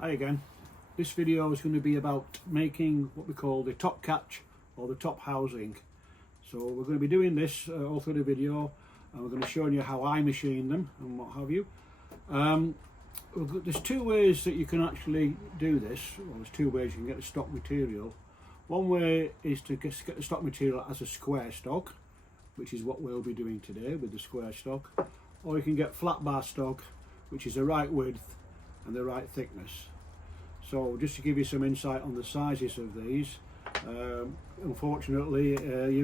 Hi again. This video is going to be about making what we call the top catch or the top housing. So we're going to be doing this all through the video, and we're going to show you how I machine them and what have you. There's two ways that you can actually do this. Well, there's two ways you can get the stock material. One way is to get the stock material as a square stock, which is what we'll be doing today with the square stock, or you can get flat bar stock, which is the right width and the right thickness. So just to give you some insight on the sizes of these, unfortunately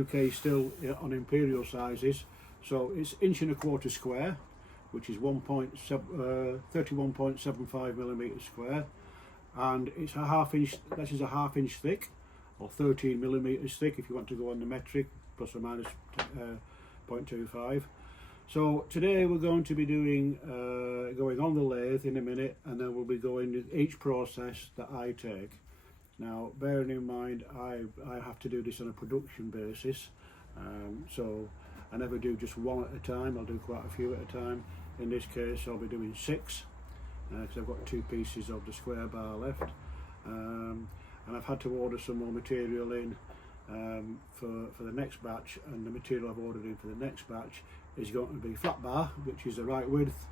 UK is still on imperial sizes, so it's 1¼ inch square, which is 31.75 millimeters square, and it's a ½ inch. This is a ½ inch thick, or 13 millimeters thick if you want to go on the metric, plus or minus 0.25. So today we're going to be doing going on the lathe in a minute, and then we'll be going with each process that I take. Now, bearing in mind I have to do this on a production basis, so I never do just one at a time. I'll do quite a few at a time. In this case I'll be doing 6 because I've got 2 pieces of the square bar left, and I've had to order some more material in for the next batch, and the material I've ordered in for the next batch is going to be flat bar, which is the right width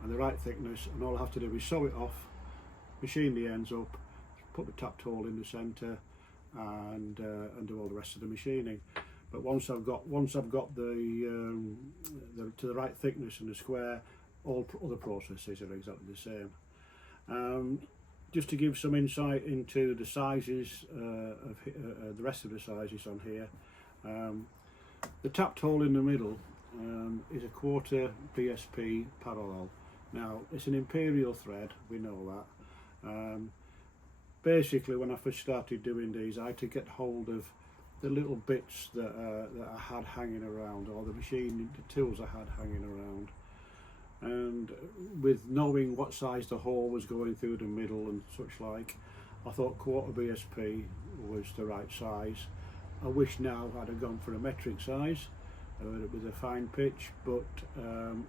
and the right thickness, and all I have to do is sew it off, machine the ends up, put the tapped hole in the centre, and do all the rest of the machining. But once I've got the to the right thickness and the square, all other processes are exactly the same. Just to give some insight into the sizes of the rest of the sizes on here, the tapped hole in the middle is a 1/4 BSP parallel. Now it's an imperial thread, we know that. Basically, when I first started doing these, I had to get hold of the little bits that I had hanging around, or the tools I had hanging around, and with knowing what size the hole was going through the middle and such like, I thought 1/4 BSP was the right size. I wish now I'd have gone for a metric size with a fine pitch, but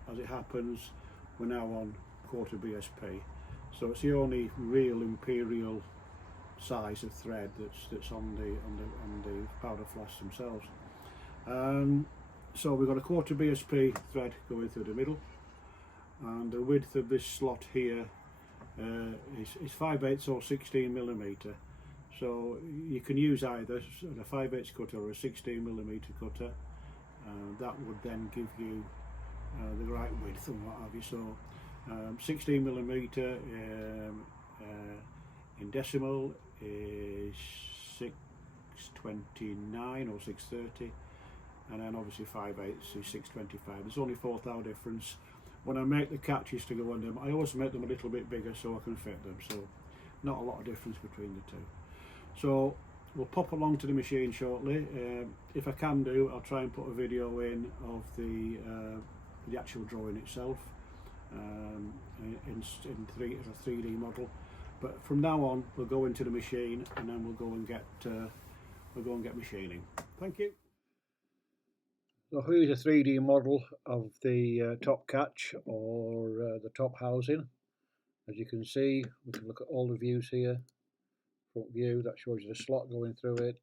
as it happens, we're now on 1/4 BSP, so it's the only real imperial size of thread that's on the powder flasks themselves. So we've got a 1/4 BSP thread going through the middle, and the width of this slot here is 5/8 or 16 millimeter. So you can use either a 5/8 cutter or a 16 millimeter cutter. That would then give you the right width and what have you. So 16 millimeter in decimal is 629 or 630, and then obviously 5/8 is 625. There's only 4 thou difference. When I make the catches to go on them, I always make them a little bit bigger so I can fit them, so not a lot of difference between the two. So we'll pop along to the machine shortly. If I can do, I'll try and put a video in of the actual drawing itself in 3D model. But from now on, we'll go into the machine, and then we'll go and get machining. Thank you. So here's a 3D model of the top catch, or the top housing. As you can see, we can look at all the views here. Front view, that shows you the slot going through it.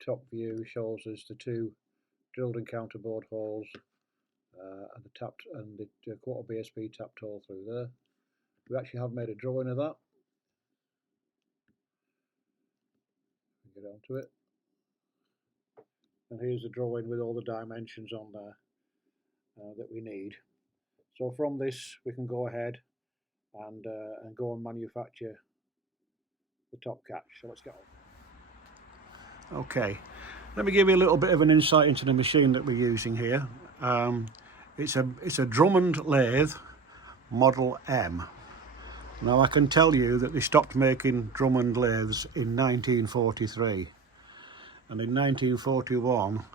Top view shows us the 2 drilled and counterbore holes, and the 1/4 BSP tapped hole through there. We actually have made a drawing of that. Get onto it, and here's the drawing with all the dimensions on there that we need. So from this we can go ahead and go and manufacture the top catch. So let's get on. Okay, let me give you a little bit of an insight into the machine that we're using here. It's a Drummond lathe model M. Now I can tell you that they stopped making Drummond lathes in 1943, and in 1941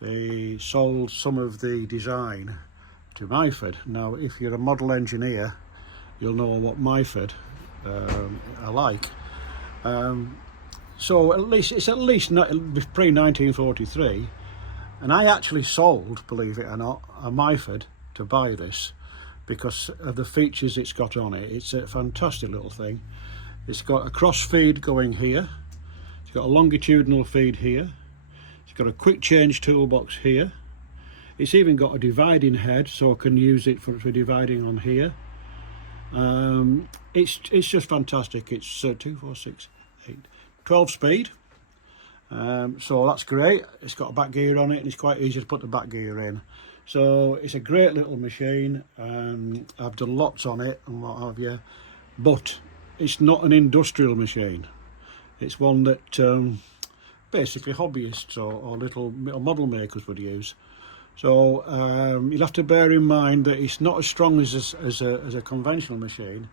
they sold some of the design to Myford. Now if you're a model engineer, you'll know what Myford are like. So it's at least pre-1943, and I actually sold, believe it or not, a Myford to buy this, because of the features it's got on it. It's a fantastic little thing. It's got a cross feed going here, it's got a longitudinal feed here, it's got a quick change toolbox here, it's even got a dividing head so I can use it for dividing on here. It's just fantastic. It's 2, 4, 6, 8, 12 speed, so that's great. It's got a back gear on it and it's quite easy to put the back gear in. So it's a great little machine. I've done lots on it and what have you, but it's not an industrial machine. It's one that basically hobbyists or little model makers would use. So you'll have to bear in mind that it's not as strong as a conventional machine.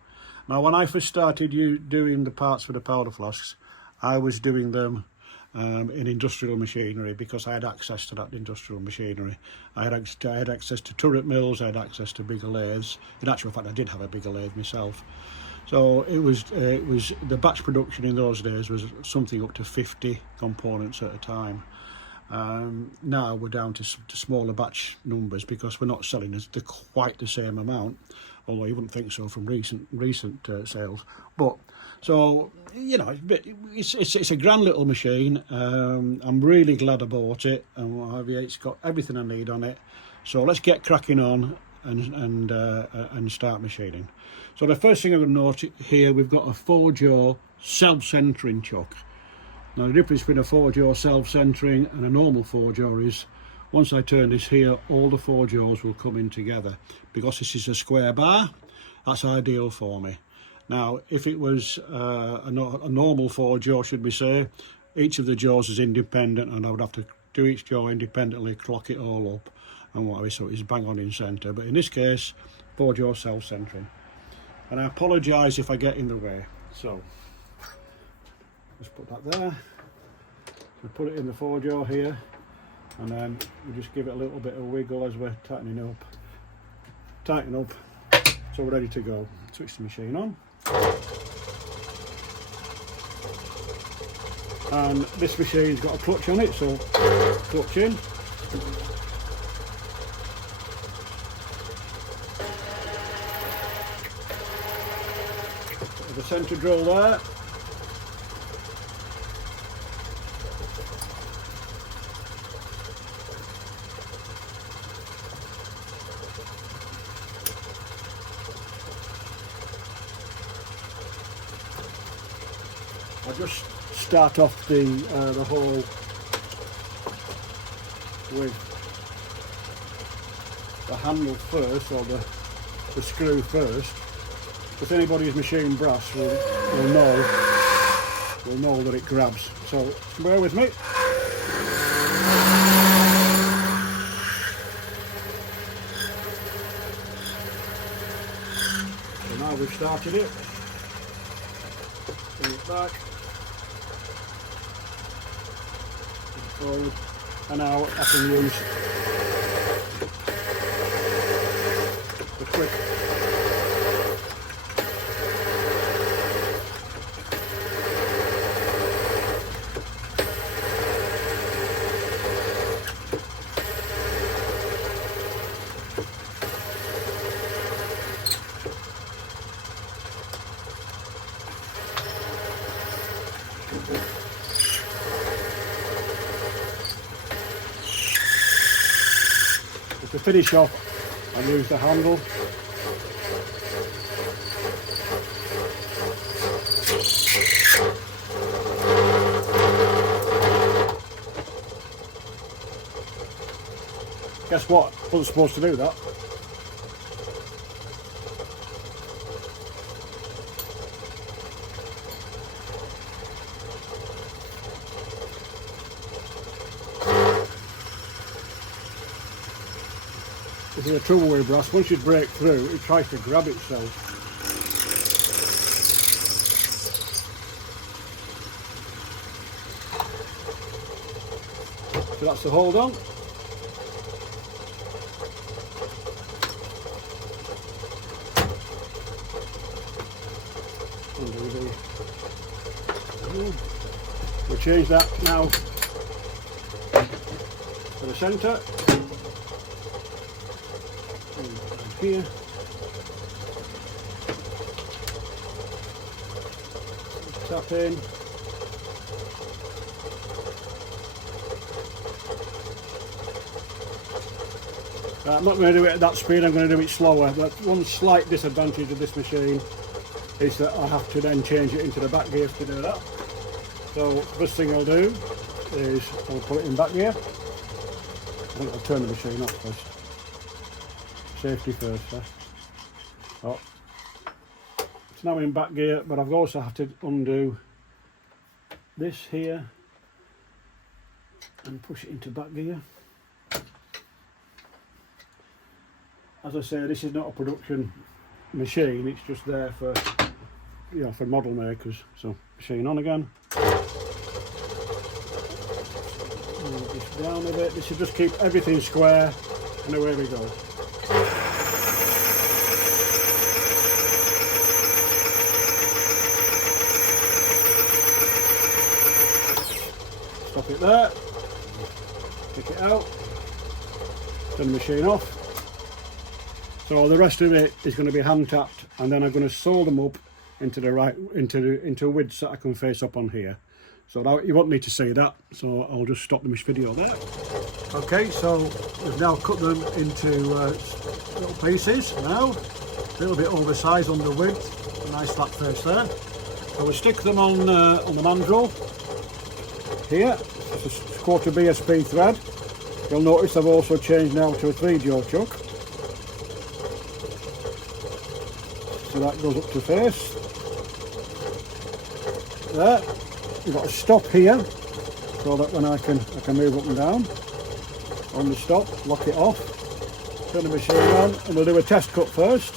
Now, when I first started doing the parts for the powder flasks, I was doing them in industrial machinery because I had access to that industrial machinery. I had access to turret mills, I had access to bigger lathes. In actual fact, I did have a bigger lathe myself. So it was the batch production in those days was something up to 50 components at a time. Now we're down to smaller batch numbers because we're not selling quite the same amount, although you wouldn't think so from recent sales. But so you know, it's a grand little machine. I'm really glad I bought it, and what have you. It's got everything I need on it. So let's get cracking on and start machining. So the first thing I'm going to note here, we've got a 4-jaw self-centering chuck. Now the difference between a 4-jaw self-centering and a normal 4-jaw is, once I turn this here, all the 4 jaws will come in together. Because this is a square bar, that's ideal for me. Now if it was a normal 4-jaw, should we say, each of the jaws is independent and I would have to do each jaw independently, clock it all up and what have you, so it's bang on in centre. But in this case, 4-jaw self-centering. And I apologise if I get in the way. So just put that there. We put it in the 4-jaw here, and then we just give it a little bit of wiggle as we're tightening up. Tighten up, so we're ready to go. Switch the machine on. And this machine's got a clutch on it, so clutch in. The centre drill there. I'll just start off the hole with the handle first, or the screw first. If anybody's machined brass will know that it grabs. So bear with me. So now we've started it. Bring it back. Forward. And now I can use the quick to finish off. I'll use the handle. Guess what? I wasn't supposed to do that. This is the trouble with brass. Once you break through, it tries to grab itself. So that's the hold on. We'll change that now to the centre. Here. tap in. I'm not going to do it at that speed, I'm going to do it slower. But one slight disadvantage of this machine is that I have to then change it into the back gear to do that. So first thing I'll do is I'll put it in back gear. I think I'll turn the machine off first. Safety first. Oh. It's now in back gear, but I've also had to undo this here and push it into back gear. As I say, this is not a production machine, it's just there for, you know, for model makers. So machine on again. Move this down a bit. This will just keep everything square, and away we go. Stop it there. Take it out. Turn the machine off. So the rest of it is going to be hand tapped, and then I'm going to sew them up into the right into widths that I can face up on here. So that, you won't need to see that. So I'll just stop this video there. Okay, so we've now cut them into little pieces. Now a little bit oversized on the width, a nice flat face there. So we'll stick them on the mandrel here. It's a 1/4 BSP thread. You'll notice I've also changed now to a 3-jaw chuck. So that goes up to face. There. You've got to stop here so that when I can move up and down. On the stop, lock it off, turn the machine on, and we'll do a test cut first.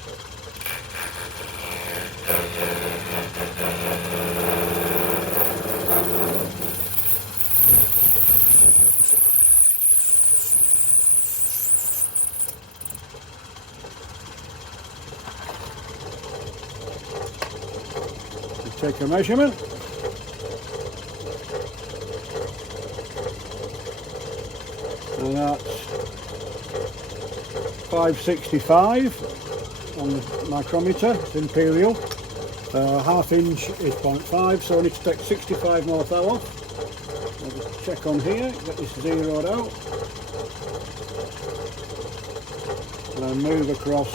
Take a measurement. And that's 565 on the micrometer, it's imperial. 1/2 inch is 0.5, so I need to take 65 more thou off. I'll just check on here, get this zeroed out. And then move across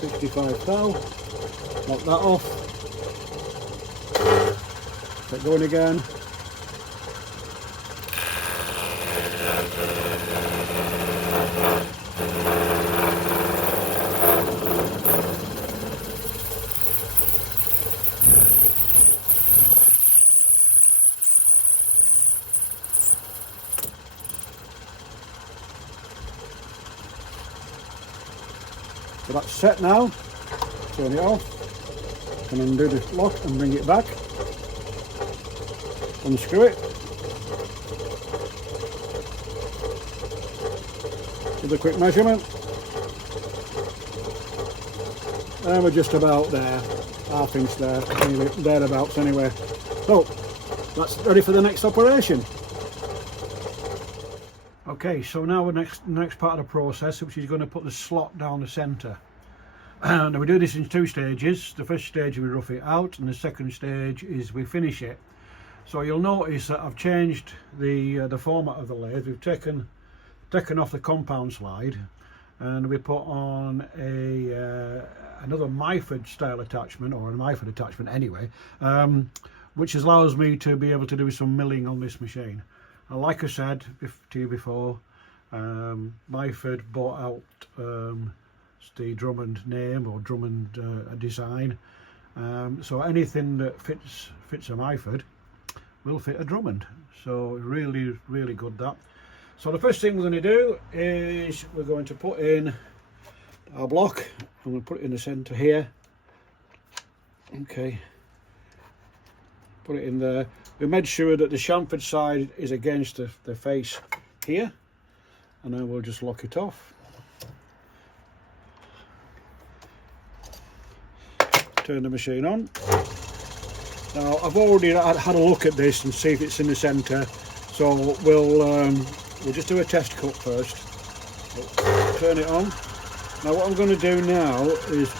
65 thou, knock that off, get going again. So that's set now. Turn it off. And undo the lock and bring it back. Unscrew it. With a quick measurement. And we're just about there. 1/2 inch there. Thereabouts anyway. So that's ready for the next operation. Okay, so now the next part of the process, which is going to put the slot down the centre. And we do this in 2 stages. The first stage we rough it out, and the second stage is we finish it. So you'll notice that I've changed the format of the lathe. We've taken off the compound slide, and we put on another Myford style attachment, or a Myford attachment anyway, which allows me to be able to do some milling on this machine. And like I said to you before, Myford bought out the Drummond name, or Drummond design, so anything that fits a Myford will fit a Drummond. So really good that. So the first thing we're going to do is we're going to put in our block. I'm going to put it in the centre here. Okay, put it in there. We made sure that the chamfered side is against the face here, and then we'll just lock it off. Turn the machine on. Now I've already had a look at this and see if it's in the centre, so we'll just do a test cut first. Turn it on. Now what I'm going to do now is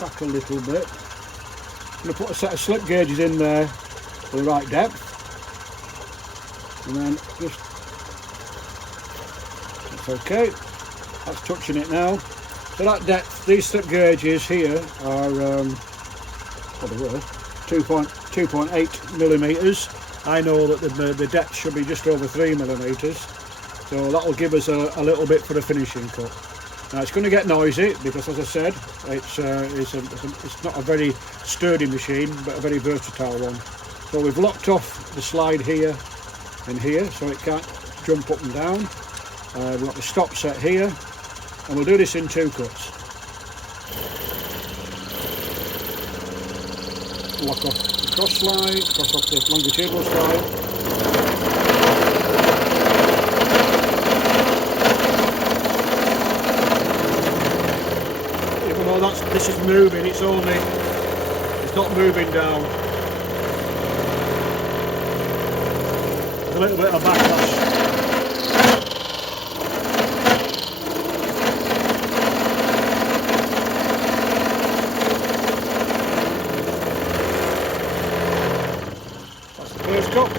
back a little bit. I'm going to put a set of slip gauges in there for the right depth, and then just, that's okay, that's touching it now. So that depth, these slip gauges here are, what they were, 2.8 millimetres. I know that the depth should be just over 3 millimetres, so that will give us a little bit for the finishing cut. Now it's going to get noisy because, as I said, it's not a very sturdy machine, but a very versatile one. So we've locked off the slide here and here, so it can't jump up and down. We've got the stop set here, and we'll do this in 2 cuts. Lock off the cross slide, cross off the longitudinal slide. This is moving, it's not moving down. There's a little bit of backlash. That's the first cut.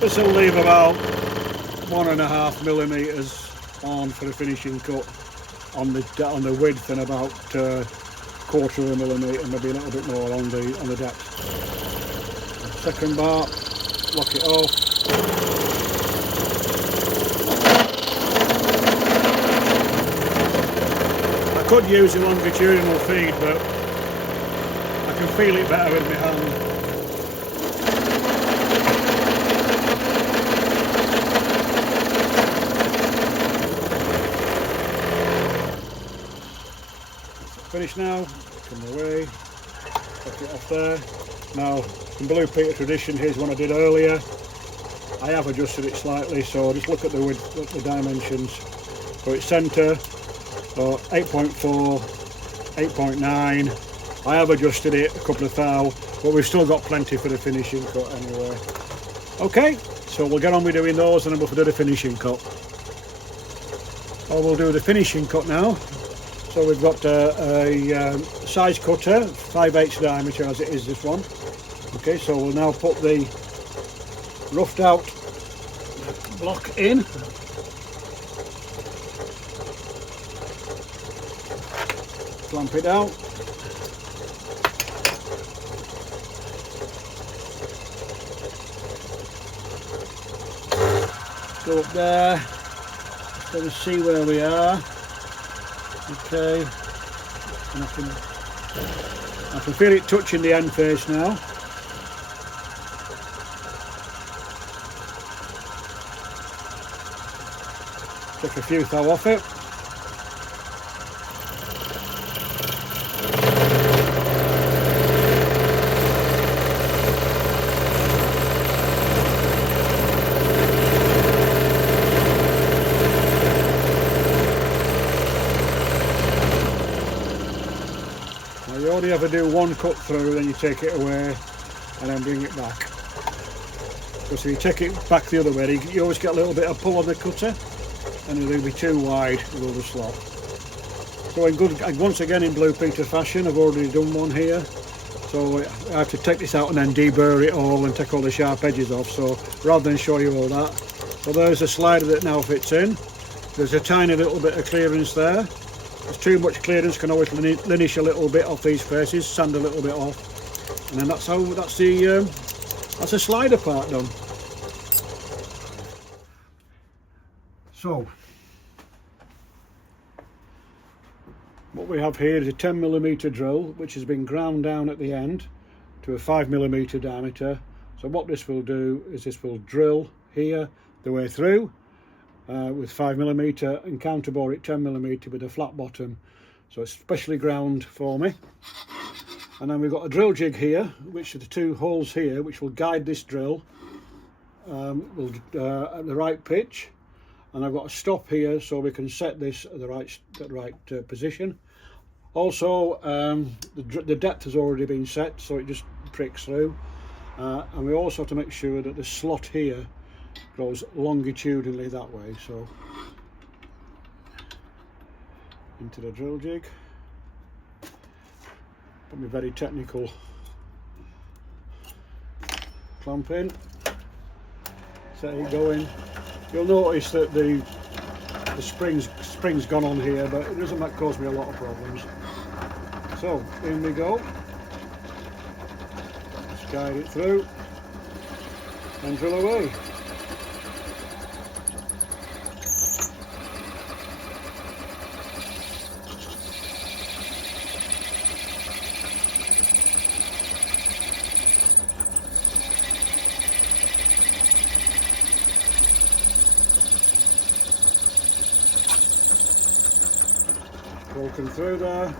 This will leave about 1.5 millimetres on for the finishing cut on the width, and about 1/4 millimetre, maybe a little bit more on the depth. Second bar, lock it off. I could use a longitudinal feed, but I can feel it better with my hand. Finished now, come away, put it off there. Now, in Blue Peter tradition, here's one I did earlier. I have adjusted it slightly, so just look at the width, look at the dimensions. So it's centre, so 8.4, 8.9. I have adjusted it a couple of thou, but we've still got plenty for the finishing cut anyway. Okay, so we'll get on with doing those, and then we'll do the finishing cut. We'll do the finishing cut now. So we've got a size cutter, 5/8 diameter as it is this one. Okay, so we'll now put the roughed out block in. Clamp it down. Go up there, just going to see where we are. Okay, and I can feel it touching the end face now. Take a few thou off it. You only ever do one cut through, then you take it away and then bring it back. Because if you take it back the other way, you always get a little bit of pull on the cutter, and it'll be too wide, it will just slot. So once again in Blue Peter fashion, I've already done one here. So I have to take this out and then deburr it all and take all the sharp edges off. So rather than show you all that, so there's a slider that now fits in. There's a tiny little bit of clearance there. There's too much clearance, can always linish a little bit off these faces, sand a little bit off, and then that's the slider part done. So what we have here is a 10mm drill, which has been ground down at the end to a 5mm diameter. So what this will do is this will drill here the way through with 5mm and counterbore it 10mm with a flat bottom. So it's specially ground for me. And then we've got a drill jig here, which are the 2 holes here, which will guide this drill at the right pitch. And I've got a stop here, so we can set this at the right position. Also, the depth has already been set, so it just pricks through. And we also have to make sure that the slot here goes longitudinally that way. So into the drill jig. Put my very technical clamp in, set it going. You'll notice that the spring's gone on here, but it doesn't cause me a lot of problems. So in we go. Just guide it through and drill away. Broken through there,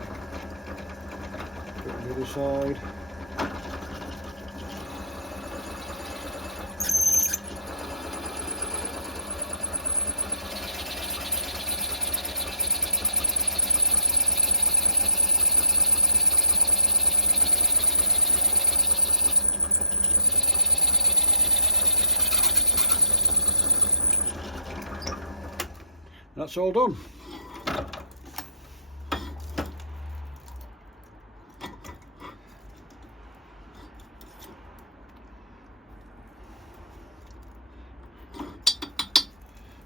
put on the other side. That's all done.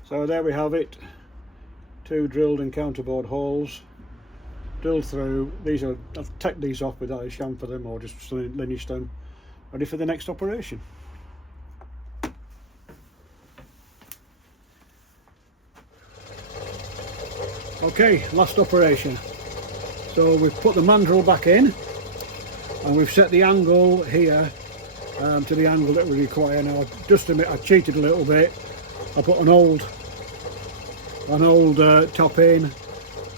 So there we have it, 2 drilled and counterbore holes, drilled through. I've tacked these off with either chamfer them or just lineaged them, ready for the next operation. Okay, last operation. So we've put the mandrel back in and we've set the angle here to the angle that we require. Now just a minute, I cheated a little bit. I put an old top in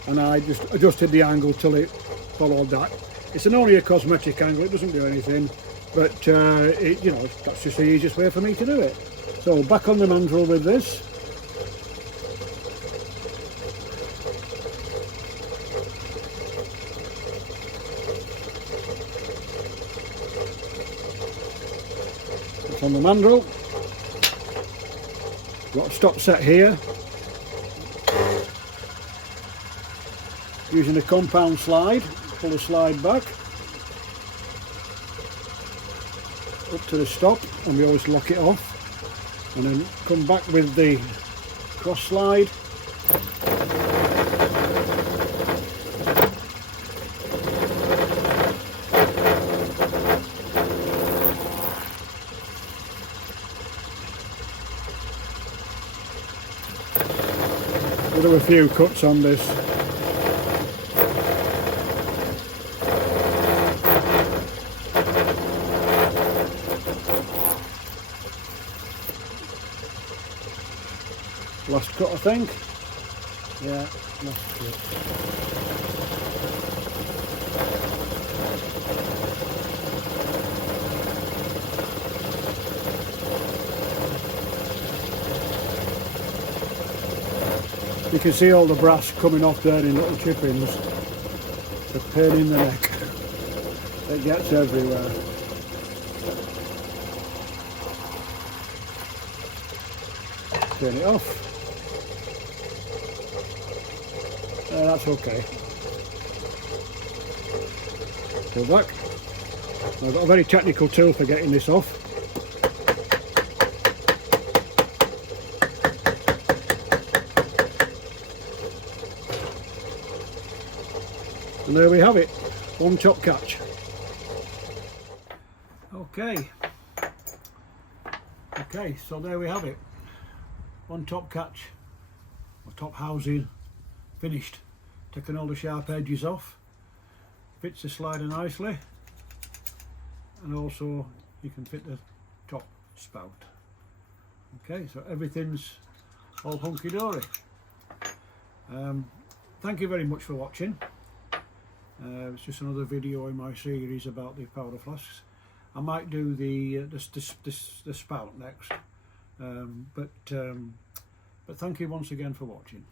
and I just adjusted the angle till it followed that. It's only a cosmetic angle, it doesn't do anything, but you know, that's just the easiest way for me to do it. So back on the mandrel with this. It's on the mandrel. Got a stop set here. Using a compound slide, pull the slide back up to the stop, and we always lock it off, and then come back with the cross slide. We'll do a few cuts on this. Last cut, I think. Yeah, last cut. You can see all the brass coming off there in little chippings. It's a pain in the neck. It gets everywhere. Turn it off. That's okay. Go back. I've got a very technical tool for getting this off. And there we have it, one top catch. Okay, so there we have it. One top catch, or top housing, finished. Taking all the sharp edges off. Fits the slider nicely. And also you can fit the top spout. Okay, so everything's all hunky-dory. Thank you very much for watching. It's just another video in my series about the powder flasks. I might do the spout next, but thank you once again for watching.